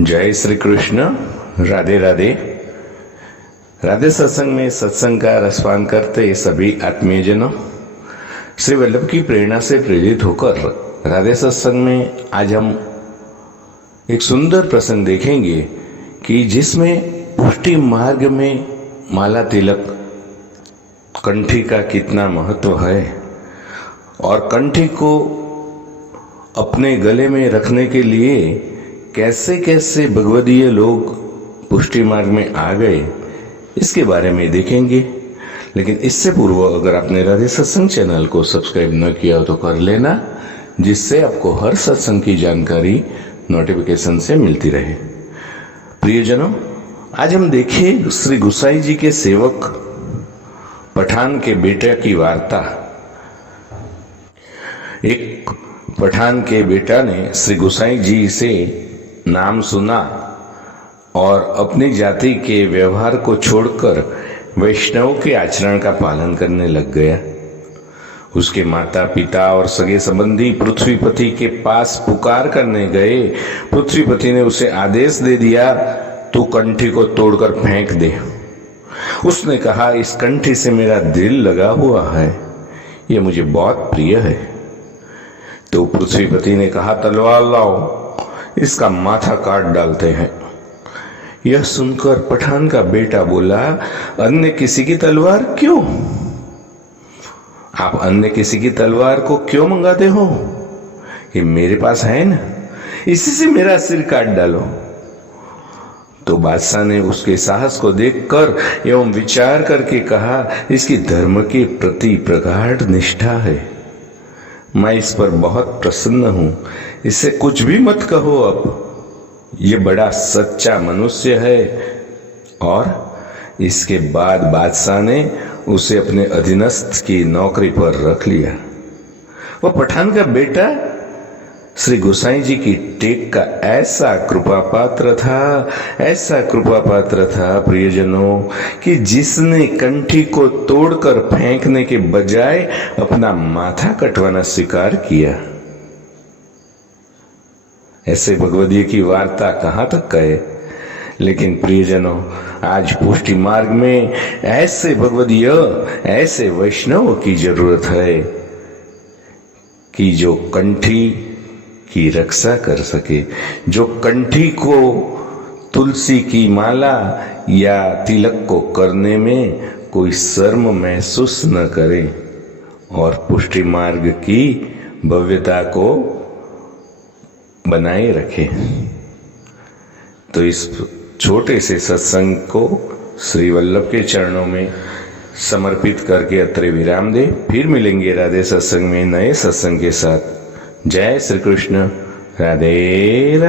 जय श्री कृष्ण। राधे राधे। राधे सत्संग में सत्संग का रसपान करते सभी आत्मीयजनों, श्री वल्लभ की प्रेरणा से प्रेरित होकर राधे सत्संग में आज हम एक सुंदर प्रसंग देखेंगे कि जिसमें पुष्टि मार्ग में माला तिलक कंठी का कितना महत्व है और कंठी को अपने गले में रखने के लिए कैसे कैसे भगवदीय लोग पुष्टि मार्ग में आ गए, इसके बारे में देखेंगे। लेकिन इससे पूर्व अगर आपने राधे सत्संग चैनल को सब्सक्राइब न किया हो तो कर लेना, जिससे आपको हर सत्संग की जानकारी नोटिफिकेशन से मिलती रहे। प्रियजनों, आज हम देखें श्री गुसाई जी के सेवक पठान के बेटे की वार्ता। एक पठान के बेटा ने श्री गुसाई जी से नाम सुना और अपनी जाति के व्यवहार को छोड़कर वैष्णव के आचरण का पालन करने लग गया। उसके माता पिता और सगे संबंधी पृथ्वीपति के पास पुकार करने गए। पृथ्वीपति ने उसे आदेश दे दिया, तू कंठी को तोड़कर फेंक दे। उसने कहा, इस कंठी से मेरा दिल लगा हुआ है, यह मुझे बहुत प्रिय है। तो पृथ्वीपति ने कहा, तलवार लाओ, इसका माथा काट डालते हैं। यह सुनकर पठान का बेटा बोला, अन्य किसी की तलवार क्यों? आप अन्य किसी की तलवार को क्यों मंगाते हो? ये मेरे पास है ना, इसी से मेरा सिर काट डालो। तो बादशाह ने उसके साहस को देखकर एवं विचार करके कहा, इसकी धर्म के प्रति प्रगाढ़ निष्ठा है, मैं इस पर बहुत प्रसन्न हूं, इससे कुछ भी मत कहो। अब ये बड़ा सच्चा मनुष्य है। और इसके बाद बादशाह ने उसे अपने अधीनस्थ की नौकरी पर रख लिया। वह पठान का बेटा श्री गोसाई जी की टेक का ऐसा कृपा पात्र था प्रियजनों, कि जिसने कंठी को तोड़कर फेंकने के बजाय अपना माथा कटवाना स्वीकार किया। ऐसे भगवदीय की वार्ता कहां तक कहे। लेकिन प्रियजनों, आज पुष्टि मार्ग में ऐसे भगवदीय, ऐसे वैष्णव की जरूरत है कि जो कंठी की रक्षा कर सके, जो कंठी को तुलसी की माला या तिलक को करने में कोई शर्म महसूस न करे और पुष्टि मार्ग की भव्यता को बनाए रखे। तो इस छोटे से सत्संग को श्री वल्लभ के चरणों में समर्पित करके अत्रे विराम दे। फिर मिलेंगे राधे सत्संग में नए सत्संग के साथ। जय श्री कृष्ण। राधे राधे।